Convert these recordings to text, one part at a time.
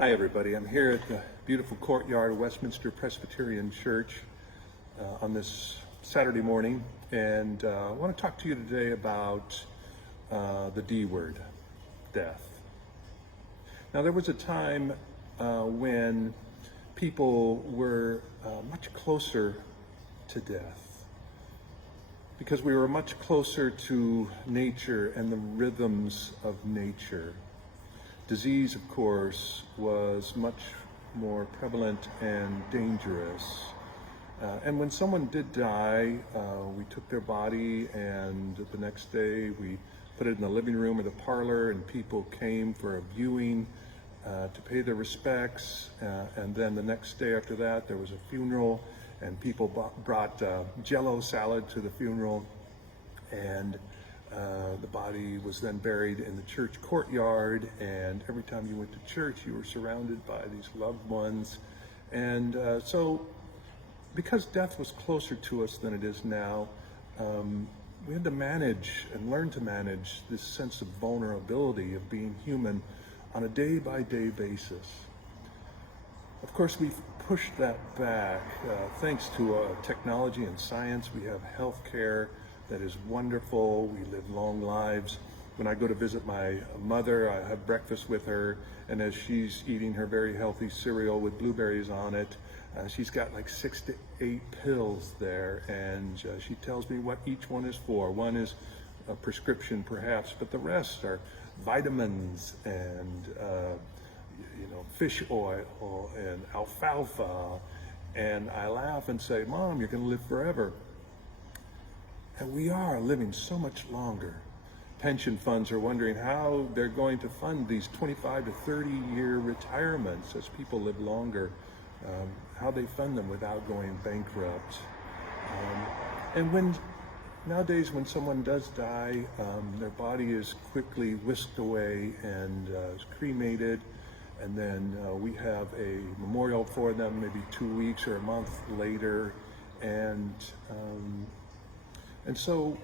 Hi, everybody. I'm here at the beautiful courtyard of Westminster Presbyterian Church on this Saturday morning, and I want to talk to you today about the D word, death. Now, there was a time when people were much closer to death because we were much closer to nature and the rhythms of nature. Disease, of course, was much more prevalent and dangerous. And when someone did die, we took their body, and the next day we put it in the living room or the parlor, and people came for a viewing to pay their respects. And then the next day after that, there was a funeral, and people brought Jell-O salad to the funeral, and the body was then buried in the church courtyard, and every time you went to church, you were surrounded by these loved ones. And so because death was closer to us than it is now, we had to manage and learn to manage this sense of vulnerability of being human on a day-by-day basis. Of course, we've pushed that back. Thanks to technology and science, we have health care that is wonderful. We live long lives. When I go to visit my mother, I have breakfast with her, and as she's eating her very healthy cereal with blueberries on it, she's got like 6 to 8 pills there, and she tells me what each one is for. One is a prescription perhaps, but the rest are vitamins and fish oil and alfalfa. And I laugh and say, "Mom, you're going to live forever." And we are living so much longer. Pension funds are wondering how they're going to fund these 25 to 30-year retirements as people live longer, how they fund them without going bankrupt. And nowadays when someone does die, their body is quickly whisked away and is cremated, and then we have a memorial for them maybe 2 weeks or a month later. And so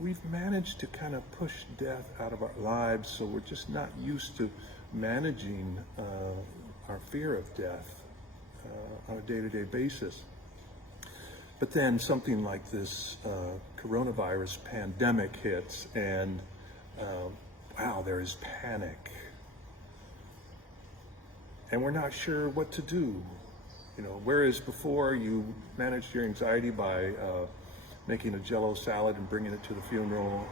we've managed to kind of push death out of our lives, so we're just not used to managing our fear of death on a day-to-day basis. But then something like this coronavirus pandemic hits, and wow, there is panic. And we're not sure what to do. Whereas before you managed your anxiety by making a Jell-O salad and bringing it to the funeral.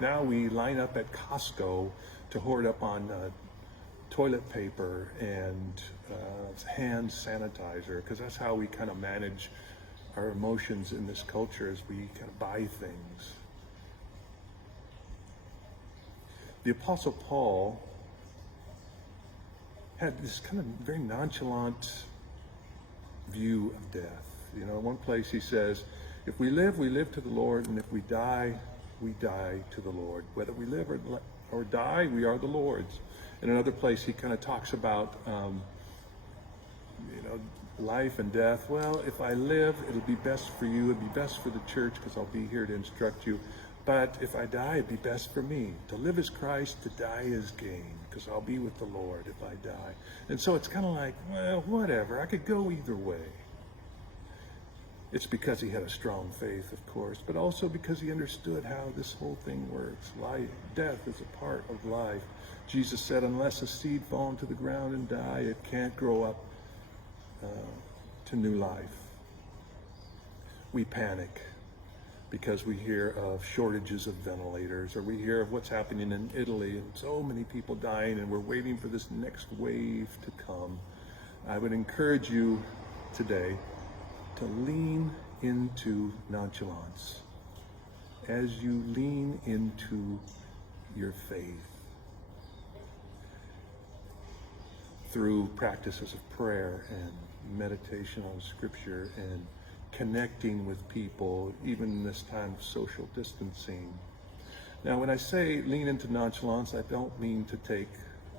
Now we line up at Costco to hoard up on toilet paper and hand sanitizer, because that's how we kind of manage our emotions in this culture, as we kind of buy things. The Apostle Paul had this kind of very nonchalant view of death. In one place he says, "If we live, we live to the Lord, and if we die, we die to the Lord. Whether we live or die, we are the Lord's." In another place, he kind of talks about, life and death. Well, if I live, it'll be best for you. It'll be best for the church because I'll be here to instruct you. But if I die, it'd be best for me. To live is Christ, to die is gain, because I'll be with the Lord if I die. And so it's kind of like, well, whatever. I could go either way. It's because he had a strong faith, of course, but also because he understood how this whole thing works. Death is a part of life. Jesus said, unless a seed fall into the ground and die, it can't grow up to new life. We panic because we hear of shortages of ventilators, or we hear of what's happening in Italy and so many people dying, and we're waiting for this next wave to come. I would encourage you today to lean into nonchalance as you lean into your faith through practices of prayer and meditation on scripture and connecting with people, even in this time of social distancing. Now, when I say lean into nonchalance, I don't mean to take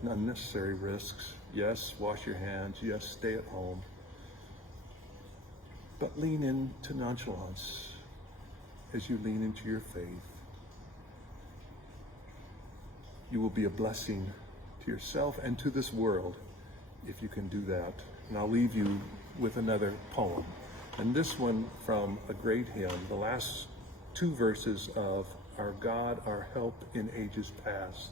unnecessary risks. Yes, wash your hands. Yes, stay at home. But lean into nonchalance as you lean into your faith. You will be a blessing to yourself and to this world if you can do that. And I'll leave you with another poem. And this one from a great hymn, the last two verses of Our God, Our Help in Ages Past.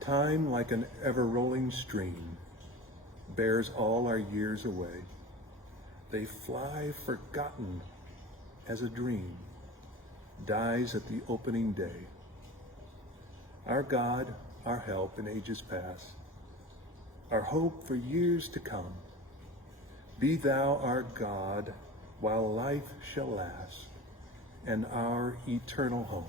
Time, like an ever-rolling stream, bears all our years away. They fly forgotten as a dream, dies at the opening day. Our God, our help in ages past, our hope for years to come, be thou our God while life shall last, and our eternal home.